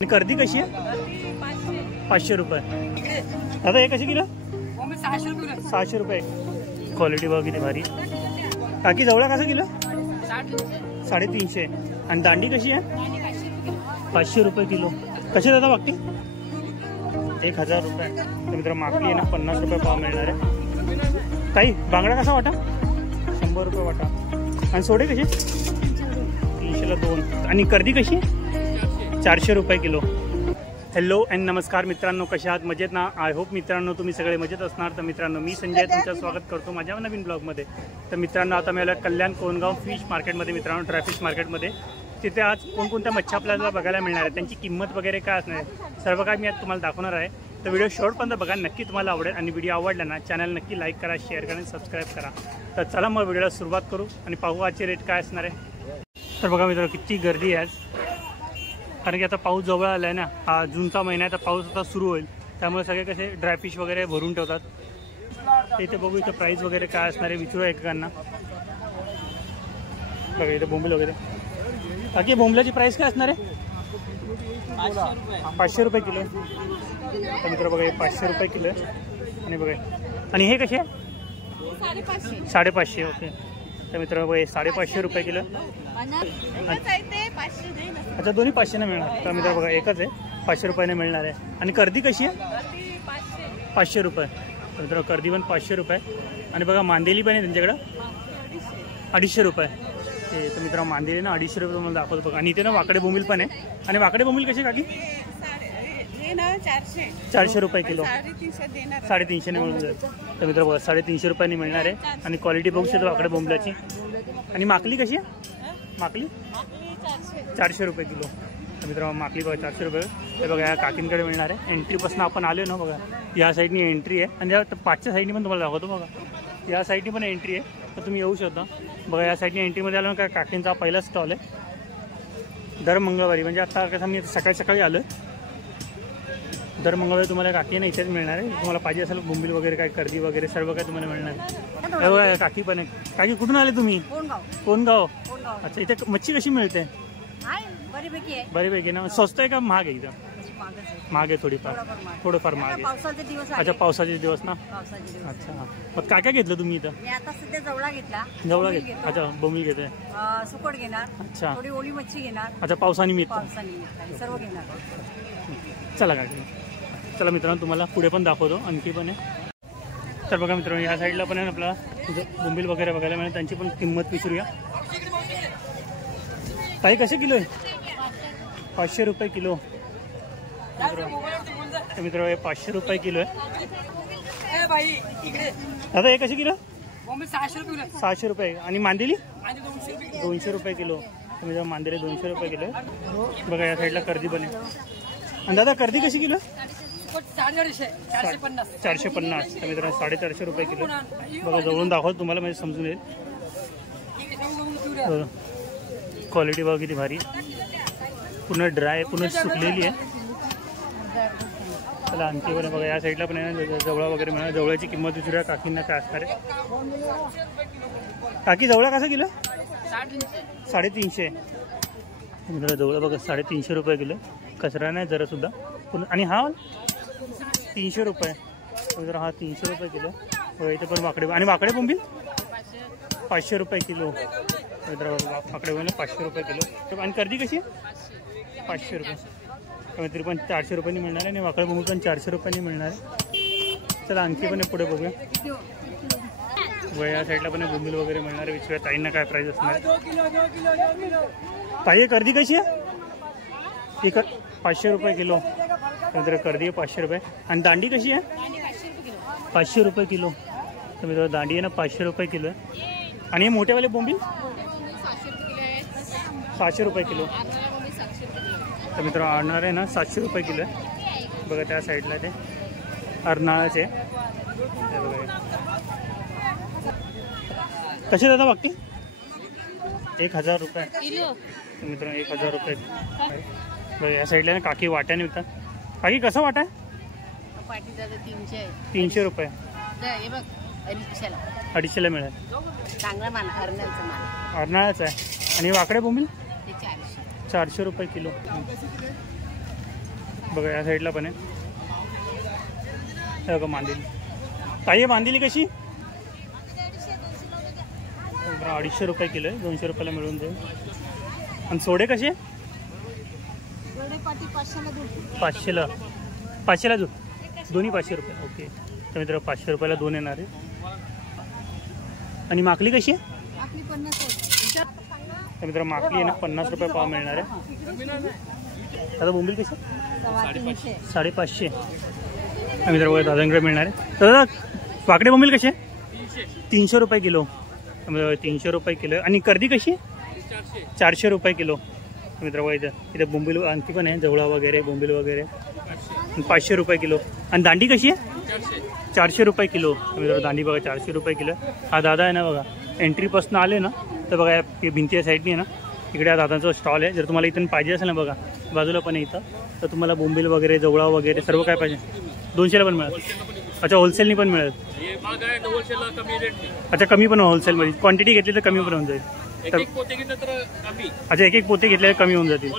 कर्दी कशी आहे? 500 रुपये. दादा हे कशी किलो? 600 रुपये. क्वालिटी बघ किती भारी. काकी जवळा कसं किलो? 350. आणि दांडी कशी आहे? 500 रुपये किलो. कशी दादा बाकी? 1000 रुपये. तर मित्र मागली आहे ना 50 रुपये पाव मिळणार आहे. काही बांगडा कसा वाटा? 100 रुपये वाटा. आणि सोडे कसे? 300ला 2. आणि कर्दी कशी? 400 रुपये किलो. हॅलो अँड नमस्कार मित्रांनो, कशा आहात? मजेत ना? आय होप मित्रांनो तुम्ही सगळे मजेत असणार. तर मित्रांनो मी संजय तुमचं स्वागत करतो माझ्या नवीन ब्लॉगमध्ये. तर मित्रांनो आता मी आलो कल्याण कोणगाव फिश मार्केटमध्ये. मित्रांनो ड्राय फिश मार्केटमध्ये तिथे आज कोणकोणत्या मच्छी आपल्याला बघायला मिळणार आहे, त्यांची किंमत वगैरे काय असणार आहे, सर्व काय मी आज तुम्हाला दाखवणार आहे. तर व्हिडिओ शेवटपर्यंत बघा, नक्की तुम्हाला आवडेल. आणि व्हिडिओ आवडला ना चॅनल नक्की लाईक करा, शेअर करा आणि सबस्क्राईब करा. तर चला मग व्हिडिओला सुरुवात करू आणि पाहू आजचे रेट काय असणार आहे. तर बघा मित्रांनो किती गर्दी आहे आज, कारण की आता पाऊस जवळ आला आहे ना. हा जूनचा महिना आहे, तर पाऊस आता सुरू होईल, त्यामुळे सगळे कसे ड्रायफिश वगैरे भरून ठेवतात. तर इथे बघू इथं प्राईस वगैरे काय असणार आहे, विचारू एकेकांना. बघा इथे बोंबील वगैरे. बाकी बोंबल्याची प्राईस काय असणार आहे? 500 रुपये किलो. तर मित्र बघा हे 500 रुपये किलो आहे. आणि बघा आणि हे कसे आहे? 550. ओके. तर मित्र बघा 550 रुपये किलो. अच्छा दोन्ही 500 ने मिळणार. तर मित्र बघा एकच आहे, 500 रुपयाने मिळणार आहे. आणि कर्दी कशी आहे? 500 रुपये. तर मित्र कर्दी पण 500 रुपये. आणि बघा मांदेली पण आहे त्यांच्याकडं 250 रुपये. ते तर मित्र मांदेली ना 250 रुपये तुम्हाला दाखवतो बघा. आणि इथे ना वाकडे बोंबील पण आहे. आणि वाकडे बोंबील कसे काकी? 400 रुपये किलो. 350 ने मिळून जाईल. तर मित्र बघा 350 रुपयांनी मिळणार आहे. आणि क्वालिटी बघू शकतो वाकडे बोंबल्याची. आणि माकली कशी आहे? माकली 400 रुपये किलो. तर मित्र माकली बघा 400 रुपये. हे बघा या काकींकडे मिळणार आहे. एंट्रीपासून आपण आलो ना बघा, या साईडनी एंट्री आहे. आणि या पाचच्या साईडनी पण तुम्हाला दाखवतो बघा, या साईडनी पण एंट्री आहे. तर तुम्ही येऊ शकता बघा. या साईडनी एंट्रीमध्ये आलो ना, काकींचा पहिला स्टॉल आहे दर मंगळवारी. म्हणजे आता कसं मी सकाळी आलो आहे, दर मंगळवारी तुम्हाला काकी ना इथेच मिळणार आहे. तुम्हाला पाहिजे असेल बोंबील वगैरे काय कर्दी वगैरे सर्व काय तुम्हाला मिळणार आहे. बघा काकी पण आहे. काकी कुठून आले तुम्ही? कोणगाव. अच्छा इथे मच्छी कशी मिळते? बरीपैकी ना. स्वस्त आहे का महाग आहे? इथं महाग आहे थोडीफार, थोडंफार महाग आहे. अच्छा पावसाचे दिवस ना. अच्छा मग काय काय घेतलं तुम्ही इथं? जवळा घेतला. अच्छा बोंबील घेते, सुकट घेणार. अच्छा ओली मच्छी घेणार. अच्छा पावसानिमित्त सर्व घेणार. चला काकी चला मित्रांनो तुम्हाला पुढे पण दाखवतो, आणखी पण आहे. तर बघा मित्रांनो या साईडला पण आहे आपला बोंबील वगैरे बघायला मिळेल. त्यांची पण किंमत विचारूया. काही कसे किलो आहे? 500 रुपये किलो. तर मित्र हे 500 रुपये किलो आहे. दादा हे कसे किलो? 600 रुपये. आणि मांदेली 200 रुपये किलो. तर मांदेली 200 रुपये किलो आहे. बघा या साईडला कर्दी पण आहे. आणि दादा कर्दी कशी किलो? 450. तर मित्रांनो 450 रुपये किलो. बघा जवळून दाखवतो तुम्हाला म्हणजे समजून येईल. क्वालिटी बघा किती भारी, पूर्ण ड्राय पूर्ण सुकलेली आहे. चला आणखी पण बघा या साईडला पण आहे ना जवळा वगैरे म्हणा. जवळाची किंमत विचारूया काकींना काय असणार आहे. काकी जवळा कसा किलो? 350. मित्र जवळ बघा 350 रुपये किलो. कचरा नाही जरा सुद्धा. आणि हा 300 रुपये. जरा हा 300 रुपये किलो. इथे पण वाकडे. आणि वाकडे बोंबील 500 रुपये किलो. वाकडे बोंबील 500 रुपये किलो. आणि कर्दी कशी? 500 रुपये. तरी पण 400 रुपयांनी मिळणार आहे. आणि वाकडे बोंबील पण 400 रुपयांनी मिळणार आहे. चला आणखी पण पुढे बघूया. या साईडला पण बोंबील वगैरे मिळणार आहे. विचारूया ताईंना काय प्राईस असणार आहे. ताई कर्दी कशी आहे? ती 500 रुपये किलो. तर कर्दी आहे 500 रुपये. आणि दांडी कशी आहे? 500 रुपये किलो. तर मित्रांनो दांडी आहे ना 500 रुपये किलो आहे. आणि हे मोठेवाले बोंबील 600 रुपये किलो. तर मित्रांनो अर्नाळ आहे ना 700 रुपये किलो आहे. बघा त्या साईडला ते अर्नाळाचे. कसे दादा बाकी? 1000 रुपये. मित्रांनो 1000 रुपये. बघा या साईडला ना काकी वाट्याने विकतात. काकी कसा वाटा आहे? 300 रुपये. 250ला मिळेल. अर्नाळाचा आहे. आणि वाकडे बोंबील 400 रुपये किलो. बघा या साईडला पण आहे. हे बघा मांदेली. ताई आहे मांदेली कशी? 250 रुपये किलो आहे. 200 रुपयाला मिळून जाईल. आणि सोडे कसे? 500ला. 500ला दोन्ही 500 रुपये. ओके तर मित्र 500 रुपयाला 2 येणार आहे. आणि माकली कशी आहे? तर मित्र माकली आहे ना 50 रुपये पाव मिळणार आहे. आता बोंबील कशी? 550. मित्र बघा दादांकडे मिळणार आहे. दादा वाकडे बोंबील कसे? 300 रुपये किलो. 300 रुपये किलो. आणि कर्दी कशी आहे? 400 रुपये किलो. मित्र बघा इथे बोंबील आणखी पण आहे, जवळा वगैरे बोंबील वगैरे 500 रुपये किलो. आणि दांडी कशी आहे? 400 रुपये किलो. मित्र दांडी बघा 400 रुपये किलो. हा दादा आहे ना बघा एंट्रीपासून आले ना तर बघा या भिंतीच्या साईडनी आहे ना इकडे हा दादांचा स्टॉल आहे. जर तुम्हाला इथून पाहिजे असेल ना बघा बाजूला पण आहे इथं, तर तुम्हाला बोंबील वगैरे जवळा वगैरे सर्व काय पाहिजे 200ला पण मिळेल. अच्छा होलसेलनी पण मिळेल. अच्छा कमी पण होलसेलमध्ये क्वांटिटी घेतली तर कमी पण होऊन जाईल. अच्छा एक पोते घेतले कमी होऊन जातील.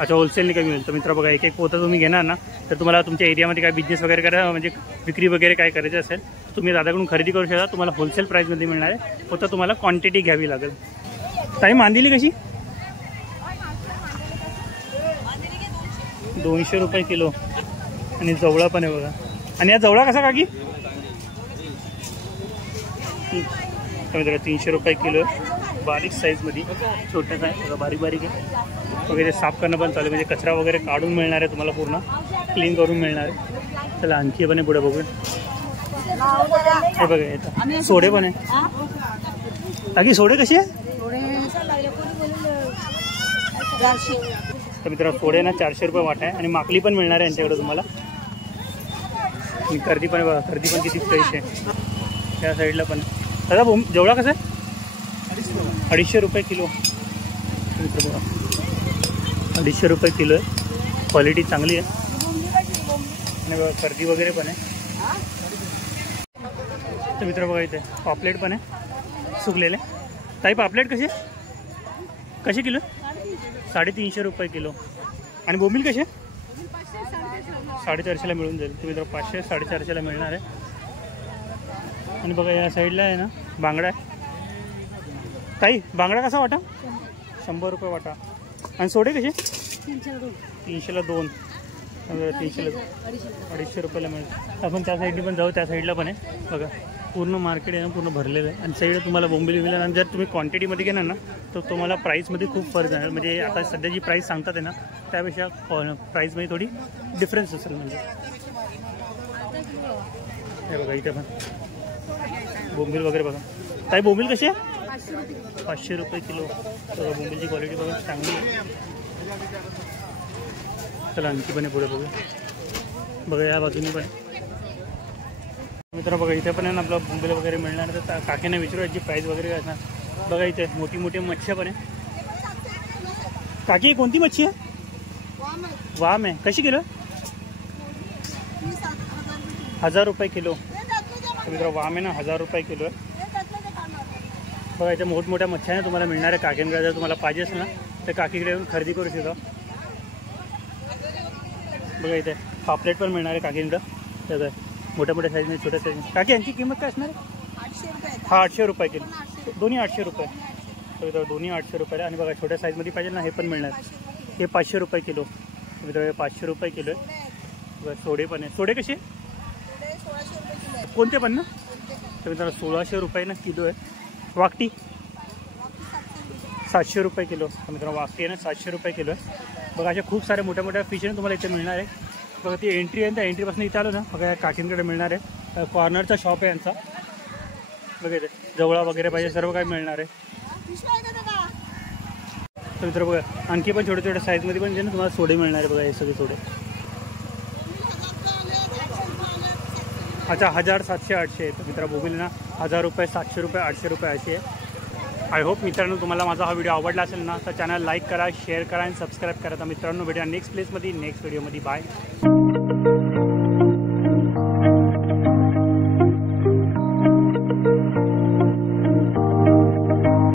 अच्छा होलसेलने कमी होईल. तर मित्र बघा एक पोतं तुम्ही घेणार ना तर तुम्हाला तुमच्या एरियामध्ये काय बिझनेस वगैरे करा म्हणजे विक्री वगैरे काय करायचं असेल तुम्ही दादाकडून खरेदी करू शकता. तुम्हाला होलसेल प्राईसमध्ये मिळणार आहे. फक्त तुम्हाला क्वांटिटी घ्यावी लागेल. ताई मांदेली कशी? 200 रुपये किलो. आणि जवळा पण आहे बघा. आणि या जवळा कसा काकी? मित्र 300 रुपये किलो. बारीक साईजमध्ये छोट्याच आहे बघा बारीक बारीक आहे. वगैरे साफ करणं पण चालू म्हणजे कचरा वगैरे काढून मिळणार आहे तुम्हाला पूर्ण क्लीन करून मिळणार आहे. चला आणखी पण आहे पुढे बघूया. हे बघा येतं सोडे पण आहे. बाकी सोडे कसे आहे? तर मित्र सोडे ना 400 रुपये वाटा आहे. आणि माकली पण मिळणार आहे यांच्याकडे तुम्हाला. आणि कर्दी पण बघा कर्दी पण किती फ्रेश आहे. त्या साईडला पण दादा जेवढा कसा आहे? 250 रुपये किलो. मित्र बघा 250 रुपये किलो आहे. क्वालिटी चांगली आहे. आणि बघा कर्दी वगैरे पण आहे. तर मित्र बघा इथे पापलेट पण आहे सुकलेले. ताई पापलेट कशी कशी किलो? 350 रुपये किलो. आणि बोंबील कसे? 450ला मिळून जाईल. तुम्ही तर 500 450ला मिळणार आहे. आणि बघा या साईडला आहे ना बांगडा आहे. ताई बांगडा कसा वाटा? 100 रुपये वाटा. आणि सोडे कसे? 300ला 2. 300ला 250 रुपयाला मिळेल. आपण त्या साईडनी पण जाऊ. त्या साईडला पण आहे बघा पूर्ण मार्केट आहे ना पूर्ण भरलेलं आहे. आणि साईडला तुम्हाला बोंबील मिळेल. आणि जर तुम्ही क्वांटिटीमध्ये घेणार ना तर तुम्हाला प्राईसमध्ये खूप फरक जाणार. म्हणजे आता सध्या जी प्राईस सांगतात आहे ना त्यापेक्षा प्राईसमध्ये थोडी डिफरन्स असेल. म्हणजे हे बघा इथे पण बोंबील वगैरे बघा. ताई बोंबील कशी आहे? 500 रुपये किलो. बघा बोंबीलची क्वालिटी बघा चांगली आहे. चला आणखी पण पुढे बघूया. बघा या बाजूनी पण मित्र बघा इथे पण आहे ना आपलं बोंबील वगैरे मिळणार. तर काकीने विचारू याची प्राईस वगैरे काय असणार. बघा इथे मोठी मोठी मच्छी पण आहे. काकी कोणती मच्छी आहे? वाम आहे. कशी किलो? 1000 रुपये किलो. मित्र वाम आहे ना 1000 रुपये किलो आहे. बघा इथे मोठमोठ्या मच्छ्या आहे तुम्हाला मिळणार आहे काकींकडे. जर तुम्हाला पाहिजे असेल ना तर काकीकडे येऊन खरेदी करू शकता. बघा इथे पापलेट पण मिळणार आहे काकींकडं. तर मोठ्या मोठ्या साईजमध्ये छोट्या साईजमध्ये. काकी यांची किंमत काय असणार आहे? 800 रुपये किलो. दोन्ही 800 रुपये. तर दोन्ही 800 रुपये. आणि बघा छोट्या साईजमध्ये पाहिजे ना हे पण मिळणार. हे 500 रुपये किलो. मित्र 500 रुपये किलो आहे. बघा सोडे पण आहे. सोडे कसे? कोणते पण ना? तर मित्रांनो 1600 रुपये ना किलो आहे. वाकटी 700 रुपये किलो. मित्रांनो वाकटी आहे ना 700 रुपये किलो आहे. बघा अशा खूप साऱ्या मोठ्या मोठ्या फिश आहे तुम्हाला इथे मिळणार आहे. बघा ती एंट्री आहे त्या एंट्रीपासून इथं आलो ना बघा या काकींकडे मिळणार आहे. कॉर्नरचा शॉप आहे यांचा. बघा इथे जवळा वगैरे पाहिजे सर्व काय मिळणार आहे. तर मित्र बघा आणखी पण छोट्या छोट्या साईजमध्ये पण जे ना तुम्हाला सोडे मिळणार आहे. बघा हे सगळे सोडे. अच्छा 1000 700 800 आहे. तर मित्र बोंबील ना 1000 रुपये 700 रुपये 800 रुपये अशी आहे. आय होप मित्रांनो तुम्हाला माझा हा व्हिडिओ आवडला असेल ना तर चॅनल लाईक करा शेअर करा आणि सबस्क्राईब करा. तर मित्रांनो भेटूया नेक्स्ट प्लेसमध्ये नेक्स्ट व्हिडिओमध्ये. बाय.